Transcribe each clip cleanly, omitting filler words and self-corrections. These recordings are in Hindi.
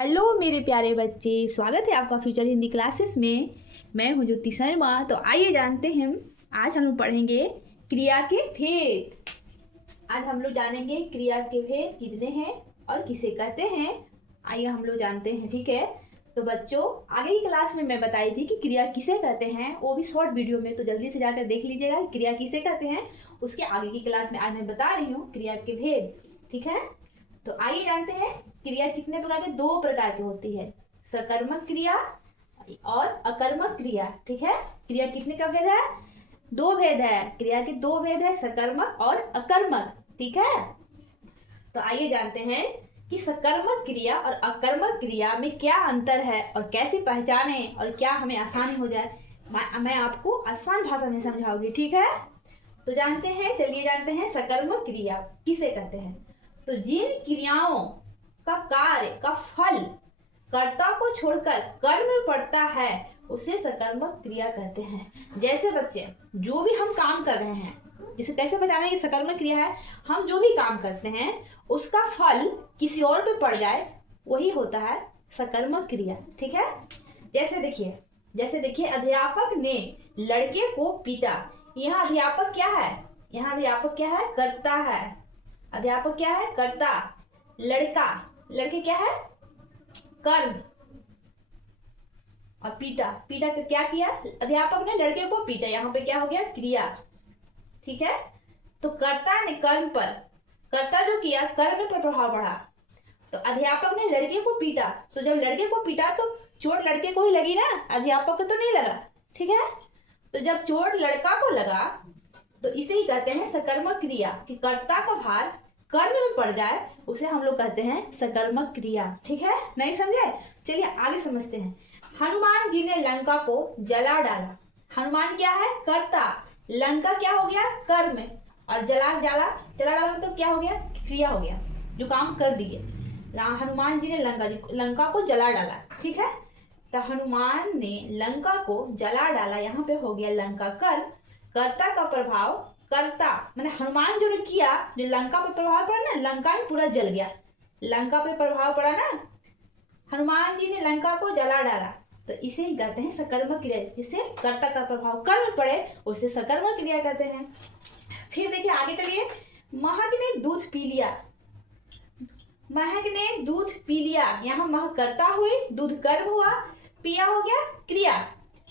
हेलो मेरे प्यारे बच्चे, स्वागत है आपका फ्यूचर हिंदी क्लासेस में। मैं हूं ज्योति शर्मा। तो आइए जानते हैं, आज हम लोग पढ़ेंगे क्रिया के भेद। आज हम लोग जानेंगे क्रिया के भेद कितने हैं और किसे कहते हैं। आइए हम लोग जानते हैं, ठीक है। तो बच्चों, आगे की क्लास में मैं बताई थी कि क्रिया किसे कहते हैं, वो भी शॉर्ट वीडियो में, तो जल्दी से जाकर देख लीजिएगा क्रिया किसे कहते हैं। उसके आगे की क्लास में आज मैं बता रही हूँ क्रिया के भेद, ठीक है। तो आइए जानते हैं क्रिया कितने प्रकार के, 2 प्रकार की होती है, सकर्मक क्रिया और अकर्मक क्रिया, ठीक है। क्रिया कितने का भेद है? 2 भेद है। क्रिया के 2 भेद है, सकर्मक और अकर्मक, ठीक है। तो आइए जानते हैं कि सकर्मक क्रिया और अकर्मक क्रिया में क्या अंतर है और कैसे पहचाने और क्या हमें आसानी हो जाए। मैं आपको आसान भाषा में समझाऊंगी, ठीक है। तो जानते हैं, चलिए जानते हैं सकर्मक क्रिया किसे कहते हैं। तो जिन क्रियाओं का कार्य का फल कर्ता को छोड़कर कर्म में पड़ता है उसे सकर्मक क्रिया कहते हैं। जैसे बच्चे, जो भी हम काम कर रहे हैं, जिसे कैसे पहचाने कि सकर्मक क्रिया है, हम जो भी काम करते हैं उसका फल किसी और पे पड़ जाए वही होता है सकर्मक क्रिया, ठीक है। जैसे देखिए अध्यापक ने लड़के को पीटा। यहाँ अध्यापक क्या है? यहाँ अध्यापक क्या है? कर्ता है। अध्यापक क्या है? कर्ता। लड़के क्या है? कर्म। और पीटा का क्या किया? अध्यापक ने लड़के को पीटा, यहाँ पे क्या हो गया? क्रिया, ठीक है। तो कर्ता ने कर्म पर, कर्ता जो किया कर्म पर प्रभाव पड़ा। तो अध्यापक ने लड़के को पीटा, तो जब लड़के को पीटा तो चोट लड़के को ही लगी ना, अध्यापक को तो नहीं लगा, ठीक है। तो जब चोट लड़का को लगा तो इसे ही कहते हैं सकर्मक क्रिया, कि कर्ता का भार कर्म में पड़ जाए उसे हम लोग कहते हैं सकर्मक क्रिया, ठीक है। नहीं समझे? चलिए आगे समझते हैं। हनुमान जी ने लंका को जला डाला। हनुमान क्या है? कर्ता। लंका क्या हो गया? कर्म। और जला डाला मतलब क्या हो गया? क्रिया हो गया, जो काम कर दिए। हनुमान जी ने लंका को जला डाला, ठीक है। तो हनुमान ने लंका को जला डाला, यहाँ पे हो गया लंका कर्म। कर्ता का प्रभाव, कर्ता मैंने हनुमान जो ने किया, जो लंका पर प्रभाव पड़ा ना, लंका में पूरा जल गया, लंका पे प्रभाव पड़ा ना, हनुमान जी ने लंका को जला डाला, तो इसे ही कहते हैं सकर्मक क्रिया। जिससे कर्ता का प्रभाव कर्म पड़े उसे सकर्मक क्रिया कहते हैं। फिर देखिए आगे चलिए। महक ने दूध पी लिया। महक ने दूध पी लिया, यहाँ महक कर्ता हुई, दूध कर्म हुआ, पिया हो गया क्रिया।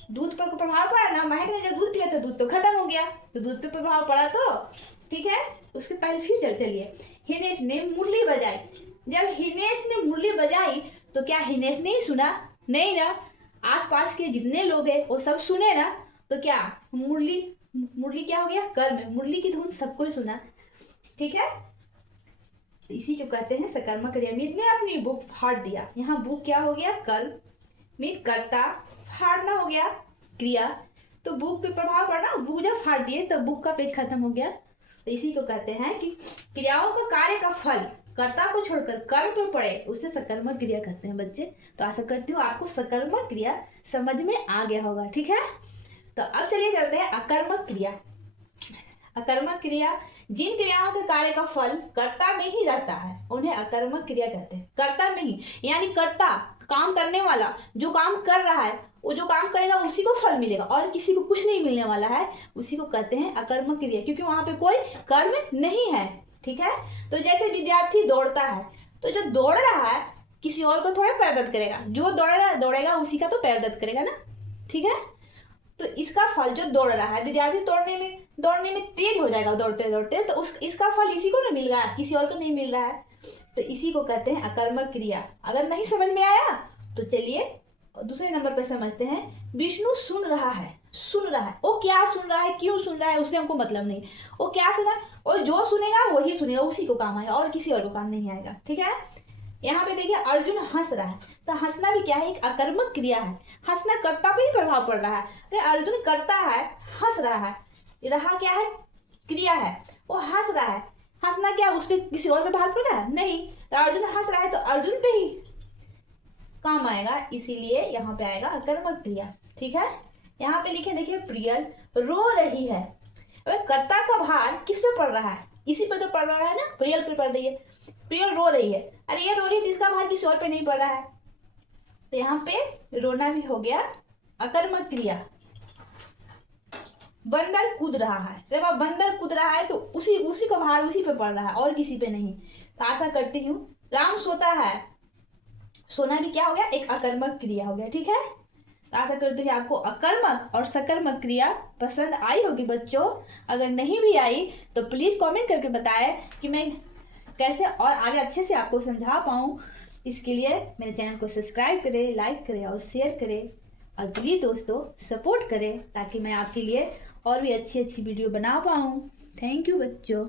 दूध पर प्रभाव पड़ा ना, महक ने जब दूध पिया तो दूध तो खत्म हो गया, तो दूध पे प्रभाव पड़ा तो, ठीक है। उसके पहले फिर चलिए। हिनेश ने मुरली बजाई। जब हिनेश ने मुरली बजाई तो क्या हिनेश ने ही सुना? नहीं ना, आसपास के जितने लोग हैं वो सब सुने ना, तो क्या मुरली क्या हो गया? कर्म। मुरली की धुन सबको ही सुना, ठीक है। इसी को कहते हैं सकर्मक क्रिया। मित ने अपनी बुक फाड़ दिया, यहाँ बुक क्या हो गया? कर्म। मित कर्ता, फाड़ना हो गया क्रिया। तो बुक पे प्रभाव पड़ना, बुक जब फाड़ दिए तो बुक का पेज खत्म हो गया। तो इसी को कहते हैं कि क्रियाओं का कार्य का फल कर्ता को छोड़कर कर्म पर पड़े उसे सकर्मक क्रिया कहते हैं बच्चे। तो आशा करती हूँ आपको सकर्मक क्रिया समझ में आ गया होगा, ठीक है। तो अब चलिए चलते हैं अकर्मक क्रिया। अकर्मक क्रिया, जिन क्रियाओं के कार्य का फल कर्ता में ही रहता है उन्हें अकर्मक क्रिया कहते हैं। कर्ता में ही, यानी कर्ता काम करने वाला जो काम कर रहा है, वो जो काम करेगा उसी को फल मिलेगा और किसी को कुछ नहीं मिलने वाला है, उसी को कहते हैं अकर्मक क्रिया, क्योंकि वहां पे कोई कर्म नहीं है, ठीक है। तो जैसे विद्यार्थी दौड़ता है, तो जो दौड़ रहा है किसी और को थोड़ा पैर दर्द करेगा, जो दौड़ेगा उसी का तो पैर दर्द करेगा ना, ठीक है। तो इसका फल जो दौड़ रहा है, विद्यार्थी दौड़ने में तेज हो जाएगा दौड़ते दौड़ते, तो इसका फल इसी को ना मिल रहा है, किसी और को नहीं मिल रहा है, तो इसी को कहते हैं अकर्मक क्रिया। अगर नहीं समझ में आया तो चलिए दूसरे नंबर पे समझते हैं। विष्णु सुन रहा है। वो क्या सुन रहा है, क्यों सुन रहा है, उससे हमको मतलब नहीं। वो क्या सुना, और जो सुनेगा वही सुनेगा, उसी को काम आएगा और किसी और को काम नहीं आएगा, ठीक है। यहाँ पे देखिए अर्जुन हंस रहा है, तो हंसना भी क्या है? एक अकर्मक क्रिया है। हंसना कर्ता पे ही प्रभाव पड़ रहा है। तो अर्जुन करता है, हंस रहा है, रहा क्या है? क्रिया है। वो हंस रहा है, हंसना क्या उस पर किसी और पे प्रभाव पड़ रहा है? नहीं। तो अर्जुन हंस रहा है तो अर्जुन पे ही काम आएगा, इसीलिए यहाँ पे आएगा अकर्मक क्रिया, ठीक है। यहाँ पे लिखे देखिए प्रियल रो रही है। अब कर्ता का भार किस पे पड़ रहा है? इसी पे तो पड़ रहा है ना, प्रियल पे पड़ रही है। प्रियल रो रही है, अरे ये रो रही है तो इसका भार किसी और पे नहीं पड़ रहा है। तो यहाँ पे रोना भी हो गया अकर्मक क्रिया। बंदर कूद रहा है, जब आप बंदर कूद रहा है तो उसी का भार उसी पे पड़ रहा है और किसी पे नहीं। तो आशा करती हूँ। राम सोता है, सोना भी क्या हो गया, एक अकर्मक क्रिया हो गया। ठीक है, तो आशा करती हूँ आपको अकर्मक और सकर्मक क्रिया पसंद आई होगी बच्चों। अगर नहीं भी आई तो प्लीज़ कमेंट करके बताएं कि मैं कैसे और आगे अच्छे से आपको समझा पाऊँ। इसके लिए मेरे चैनल को सब्सक्राइब करें, लाइक करें और शेयर करें, और प्लीज़ दोस्तों सपोर्ट करें ताकि मैं आपके लिए और भी अच्छी अच्छी वीडियो बना पाऊँ। थैंक यू बच्चों।